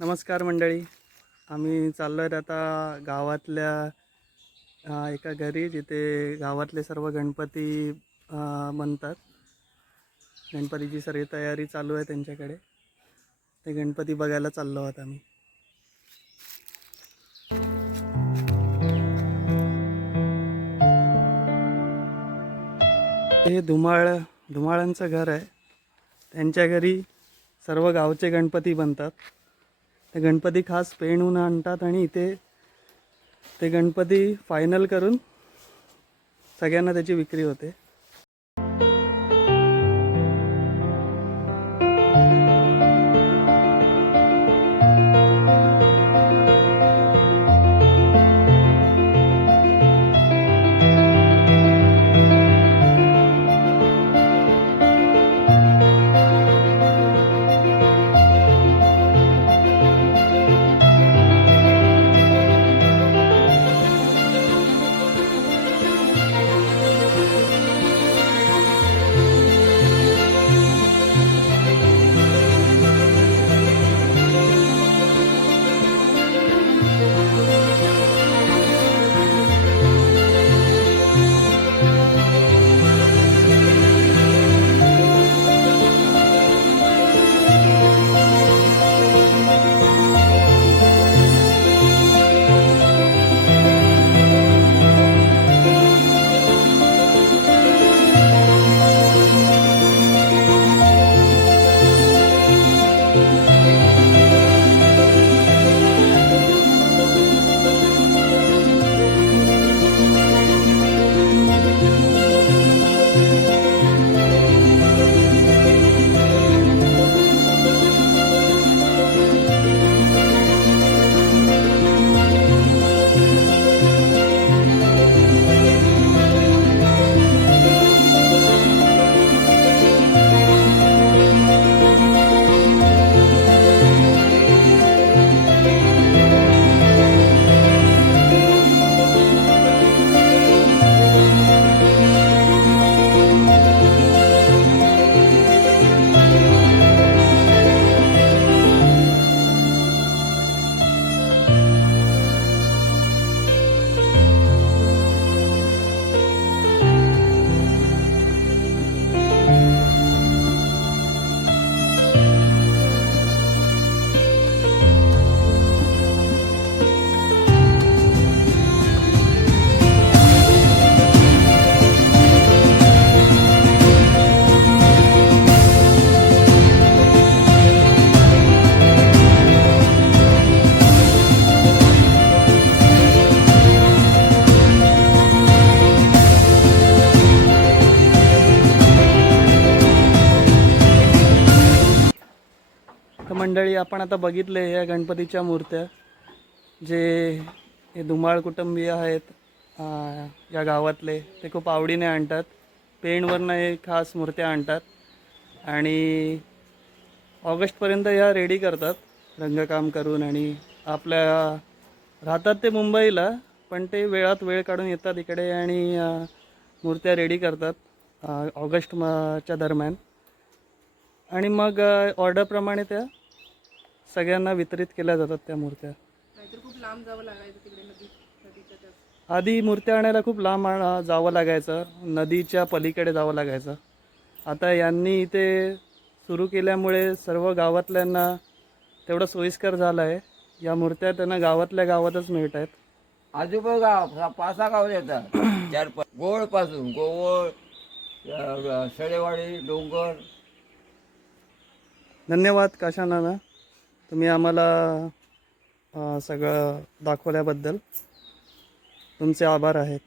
नमस्कार मंडळी. आम्ही चाललो आहेत आता गावातल्या एका घरी जिथे गावातले सर्व गणपती बनतात. गणपतीची सर्व तयारी चालू आहे त्यांच्याकडे. ते गणपती बघायला चाललो आहोत आम्ही. हे धुमाळांचं घर आहे. त्यांच्या घरी सर्व गावचे गणपती बनतात. ते गणपती खास पेणहून आणतात आणि इथे ते गणपती फायनल करून सगळ्यांना त्याची विक्री होते. तर मंडळी, आपण आता बघितले या गणपतीच्या मूर्त्या, जे हे धुमाळ कुटुंबीय आहेत या गावातले, ते खूप आवडीने आणतात. पेणवरनं हे खास मूर्त्या आणतात आणि ऑगस्टपर्यंत ह्या रेडी करतात रंगकाम करून. आणि आपल्या राहतात ते मुंबईला, पण ते वेळात वेळ काढून येतात इकडे आणि मूर्त्या रेडी करतात ऑगस्टच्या दरम्यान. आणि मग ऑर्डरप्रमाणे त्या सगळ्यांना वितरित केल्या जातात त्या मूर्त्या. नाहीतर खूप लांब जावं लागायचं तिकडे नदीच्या त्या. आधी मूर्त्या आणायला खूप लांब जावं लागायचं, नदीच्या पलीकडे जावं लागायचं. आता यांनी इथे सुरू केल्यामुळे सर्व गावातल्यांना तेवढं सोयीस्कर झालं आहे. या मूर्त्या त्यांना गावातल्या गावातच मिळत आहेत. आजूबाजूला 5-6 गाव येतात. 4-5 गोवळ पासून गोवळ, सडेवाडी, डोंगर. धन्यवाद काशा नाना, तुम्ही आम्हाला सगळं दाखवल्याबद्दल तुमचे आभार आहेत.